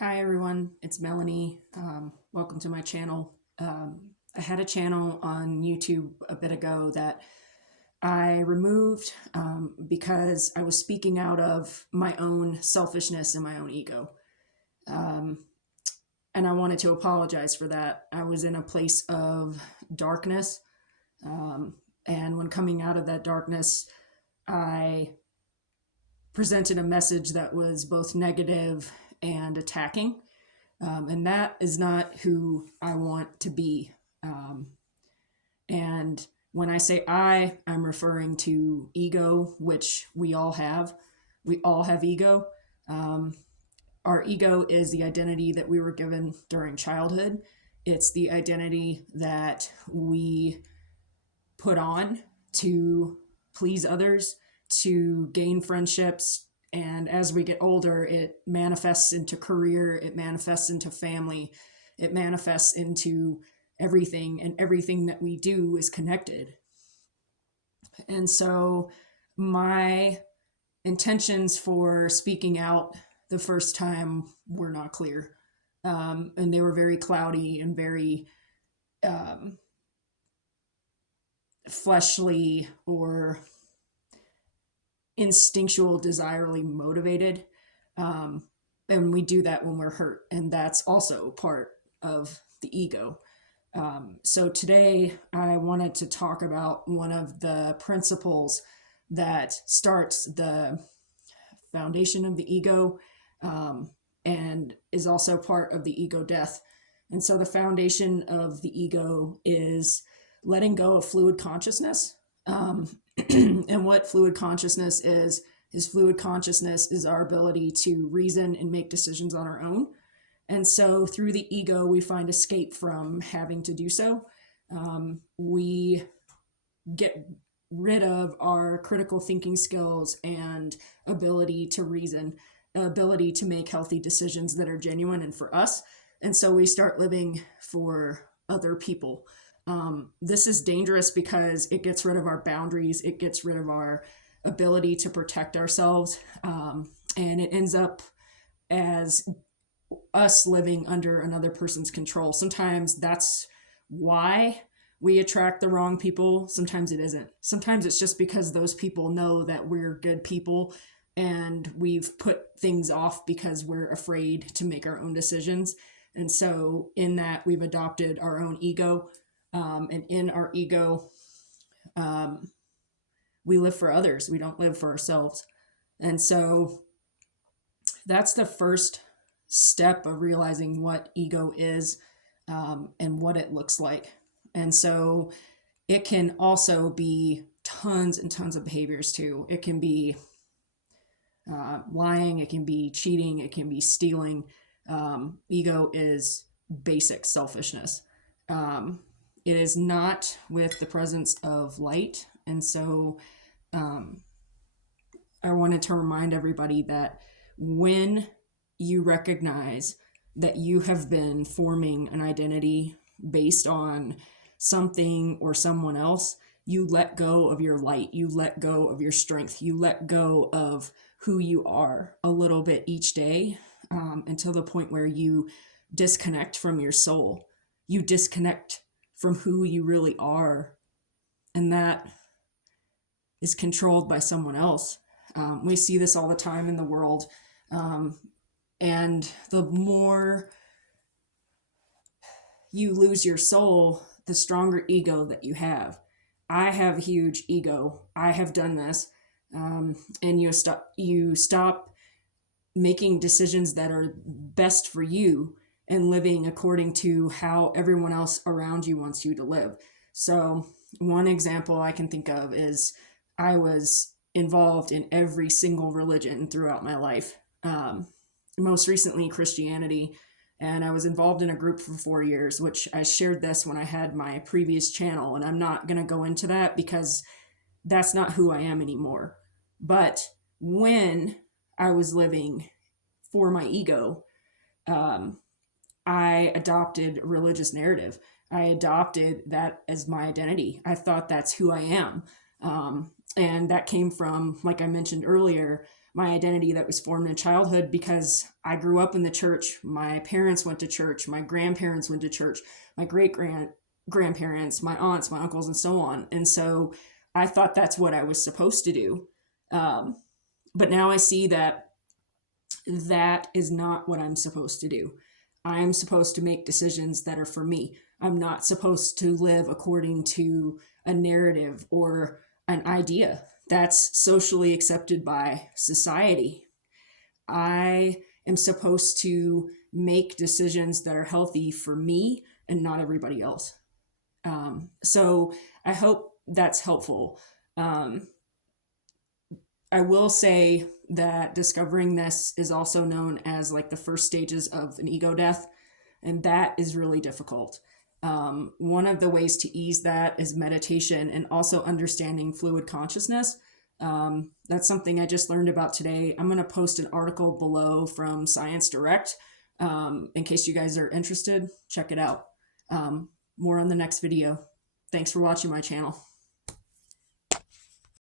Hi everyone, it's Melanie. Welcome to my channel. I had a channel on YouTube a bit ago that I removed because I was speaking out of my own selfishness and my own ego. Um, and I wanted to apologize for that. I was in a place of darkness. Um, and when coming out of that darkness, I presented a message that was both negative and attacking. And that is not who I want to be. Um, and when I say I'm referring to ego, which we all have. We all have ego. Um, our ego is the identity that we were given during childhood. It's the identity that we put on to please others, to gain friendships. And as we get older, it manifests into career, it manifests into family, it manifests into everything, and everything that we do is connected. And so, my intentions for speaking out the first time were not clear. And they were very cloudy and very um, fleshly or instinctual, desirely motivated. Um, and we do that when we're hurt. And that's also part of the ego. So today I wanted to talk about one of the principles that starts the foundation of the ego and is also part of the ego death. And so the foundation of the ego is letting go of fluid consciousness. And what fluid consciousness is fluid consciousness is our ability to reason and make decisions on our own. And so through the ego, we find escape from having to do so. We get rid of our critical thinking skills and ability to reason, ability to make healthy decisions that are genuine and for us. And so we start living for other people. This is dangerous because it gets rid of our boundaries, it gets rid of our ability to protect ourselves, and it ends up as us living under another person's control. Sometimes that's why we attract the wrong people. Sometimes it isn't. Sometimes it's just because those people know that we're good people and we've put things off because we're afraid to make our own decisions. And so in that, we've adopted our own ego. And in our ego, we live for others. We don't live for ourselves. And so that's the first step of realizing what ego is, and what it looks like. And so it can also be tons and tons of behaviors too. It can be lying, it can be cheating, it can be stealing. Ego is basic selfishness. It is not with the presence of light. And so I wanted to remind everybody that when you recognize that you have been forming an identity based on something or someone else, you let go of your light, you let go of your strength, you let go of who you are a little bit each day, until the point where you disconnect from your soul. You disconnect from who you really are. And that is controlled by someone else. We see this all the time in the world. And the more you lose your soul, the stronger ego that you have. I have a huge ego. I have done this. And you stop making decisions that are best for you and living according to how everyone else around you wants you to live. So one example I can think of is I was involved in every single religion throughout my life. Most recently Christianity, and I was involved in a group for 4 years, which I shared this when I had my previous channel, and I'm not going to go into that because that's not who I am anymore. But when I was living for my ego, I adopted a religious narrative. I adopted that as my identity. I thought that's who I am. And that came from, like I mentioned earlier, my identity that was formed in childhood because I grew up in the church. My parents went to church. My grandparents went to church. My grandparents, my aunts, my uncles, and so on. And so I thought that's what I was supposed to do. Um, but now I see that that is not what I'm supposed to do. I'm supposed to make decisions that are for me. I'm not supposed to live according to a narrative or an idea that's socially accepted by society. I am supposed to make decisions that are healthy for me and not everybody else. So I hope that's helpful. Um, I will say that discovering this is also known as like the first stages of an ego death, and that is really difficult. One of the ways to ease that is meditation and also understanding fluid consciousness. That's something I just learned about today. I'm going to post an article below from Science Direct. In case you guys are interested, check it out. More on the next video. Thanks for watching my channel.